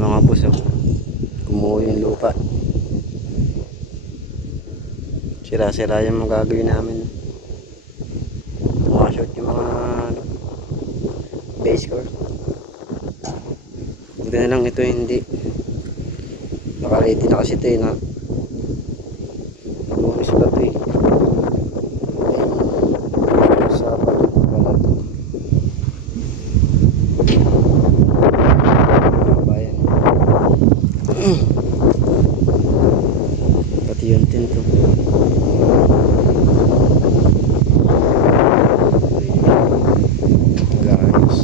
yung mga bus, oh. Kumuha yung lupa. Sira-sira yung mga gagawin namin. Makashoot yung mga ano, base course. Buti na lang ito hindi. Naka-ready na kasi ito eh, na bonus pa ito eh. Ayun, sa balat pala ito. Bayan. Pati yung tent to. Guys.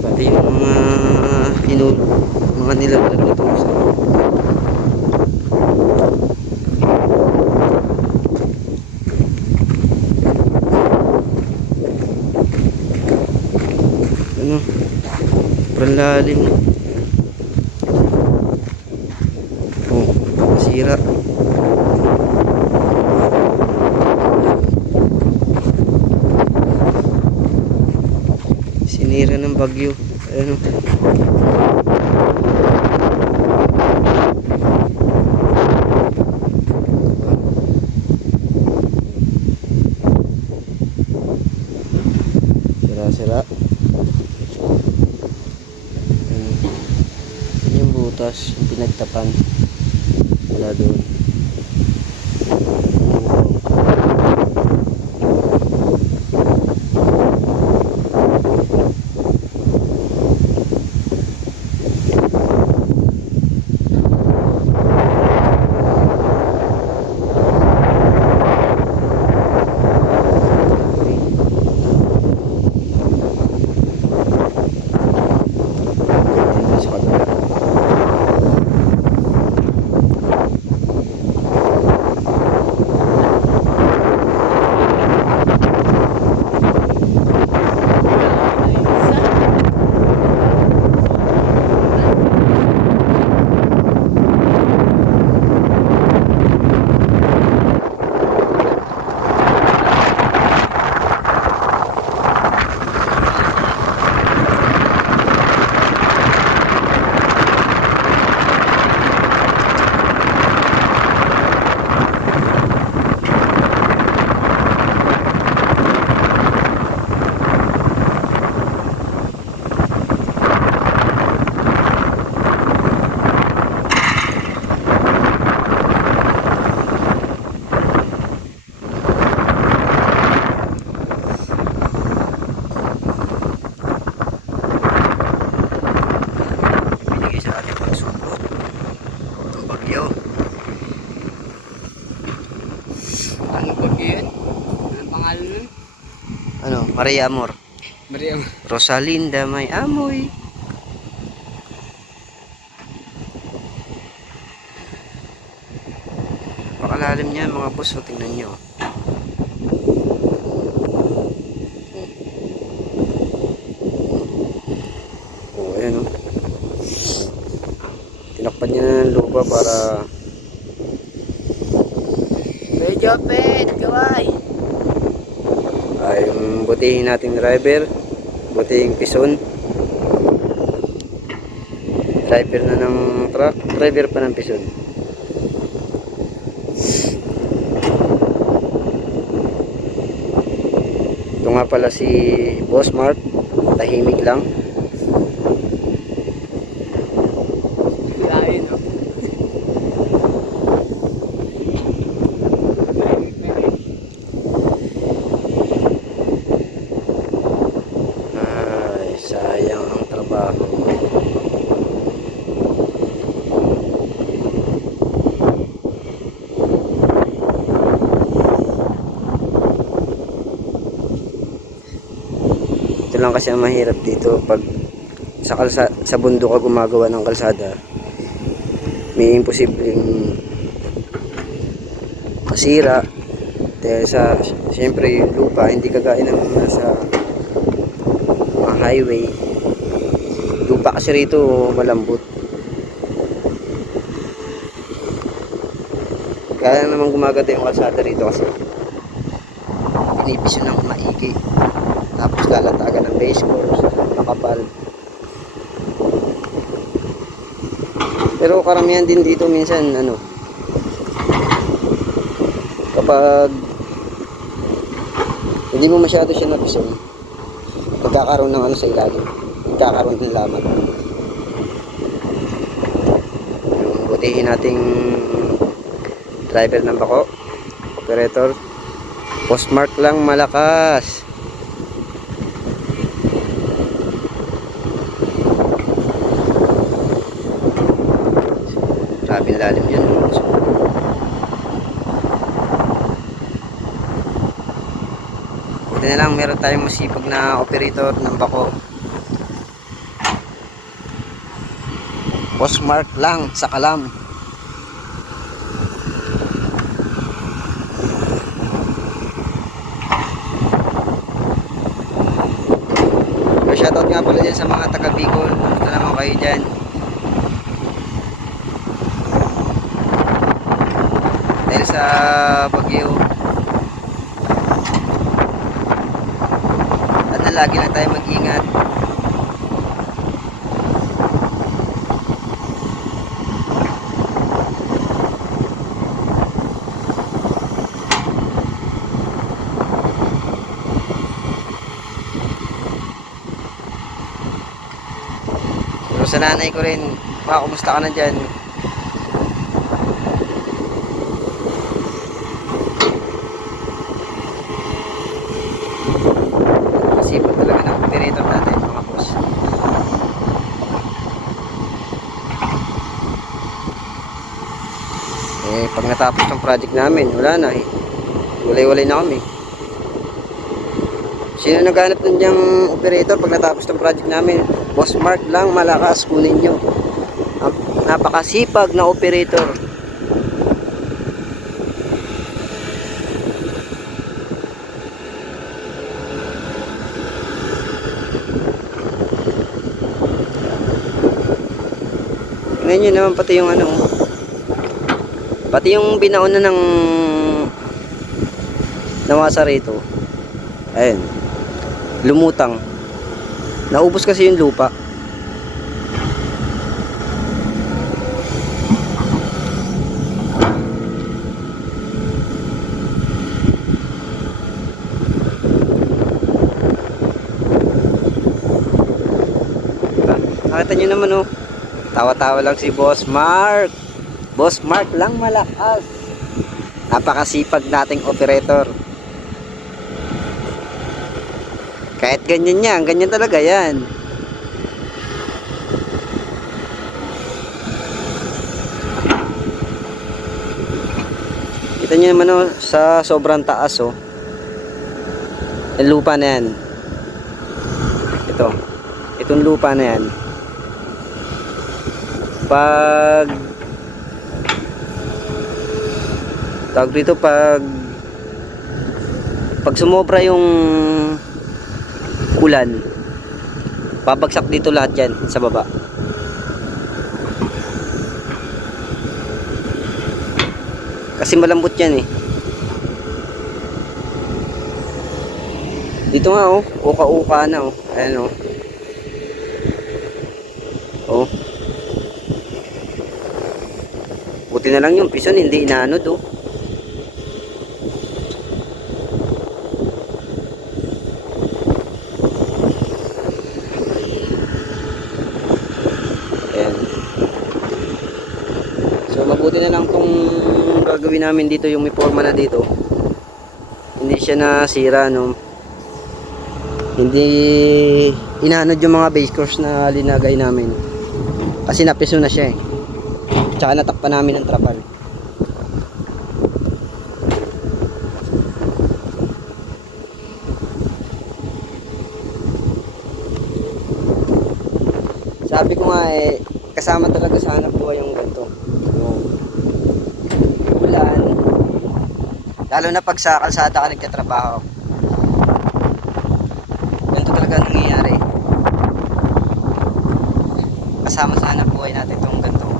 Pati yung mga nilaglag na itong sa ano, sobrang lalim. Oh, masira. Sinira ng bagyo. Ayun, oh. Sira-sira. Yung butas, yung pinagtapan. Wala doon. Ano bagyo yun? Anong pangalan nun? Ano, Maria Amor. Maria. Rosalinda may amoy. Pakalalim niya mga boss, so tingnan nyo. Oh, ayan, oh. Tinakpan niya ng lupa para Medyo pet, kaway. yung butihin nating driver, butihing pison. Driver na ng truck, driver pa ng pison. Ito nga pala si Boss Mark, tahimik lang. Lain, no? Ay, sayang ang trabaho. Ito lang kasi ang mahirap dito pag sa bundok ka gumagawa ng kalsada, may imposibleng masira Dahil sa, siyempre yung lupa, hindi kagaya ng nasa mga highway. Lupa kasi rito malambot. Kaya naman gumaganda yung kalsada rito kasi pinipiso ng maigi. Tapos lalatagan ng base course, makapal. Pero karamihan din dito minsan ano, kapag hindi mo masyado siya napisong, magkakaroon ng ano sa ilalim, magkakaroon ng lamat. Yung butihin nating driver ng bako, operator, postmark lang malakas. Grabe lalim yun. Ito na lang, meron tayong masipag na operator ng bako. Postmark lang sa kalam. So, shoutout nga pala dyan sa mga taga Bicol. Ito naman kayo dyan. Dahil sa bagyo, at na lagi lang tayo mag-ingat. Pero sa nanay ko rin, kumusta ka na dyan? Sipag talaga ng operator natin mga boss. Pag natapos ng project namin, wala na eh. Walay-walay na kami. Sino naghanap nun diyang operator pag natapos ng project namin? Boss Mark lang, malakas, kunin nyo. Napakasipag na operator. Tingnan nyo naman pati yung ano, pati yung binaon na ng nawasa rito. Ayun, lumutang. Naubos kasi yung lupa. Nakita nyo naman oh, tawa-tawa lang si Boss Mark. Boss Mark lang malakas. Napakasipag nating operator. Kahit ganyan yan, ganyan talaga yan. Kita nyo naman oh, sa sobrang taas oh. Yung lupa na yan. Itong lupa na yan. Pag tawag dito, pag sumobra yung ulan, babagsak dito lahat yan sa baba. Kasi malambot yan eh. Dito nga oh, uka-uka na oh. Ayan oh. Oh. Buti na lang yung pison hindi inaanod oh. Ayan. So mabuti na lang tong gagawin namin dito, yung may forma na dito. Hindi siya nasira no. Hindi inaanod yung mga base course na linagay namin. Kasi napiso na siya eh. Tsaka natakpan namin ng trapal. Sabi ko nga eh, kasama talaga sa hanap buhay yung ganito. Yung ulan, Lalo na pag sa kalsada ka nagtatrabaho. Ganito talaga ang nangyayari. Kasama sa hanap buhay natin itong ganito.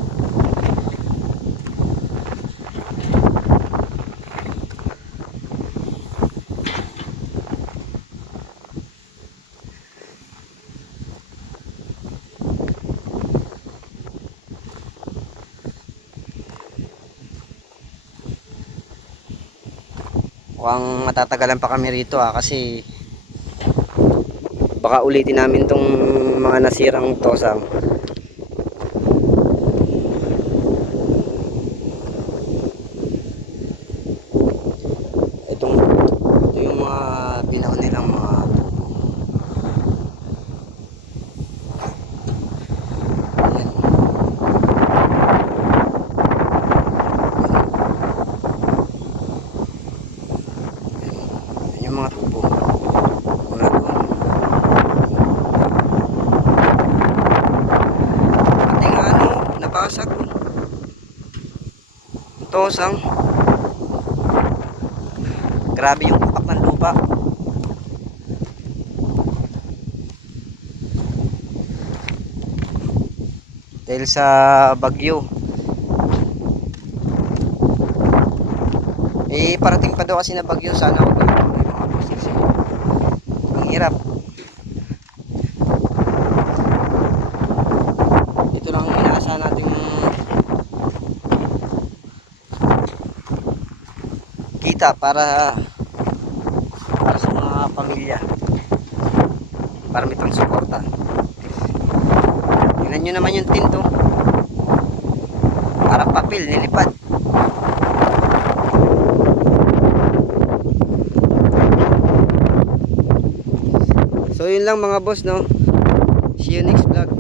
Mukhang matatagalan pa kami rito kasi baka ulitin namin tong mga nasirang tosang. Ito yung mga binaon nilang mga tubo. Ayan. Ayan yung mga tubo. Mula doon. Pati nga nabasag. Tosang. Grabe yung upak ng lupa. Dahil sa bagyo. Parating pa daw kasi na bagyo. Sana ako mga posisi. Ang hirap. Ito lang ang inaasahan nating kita para sa mga pamilya, para may pang suporta. Tingnan nyo naman yung tinto, parang papel nilipad. So yun lang mga boss, no. See you next vlog.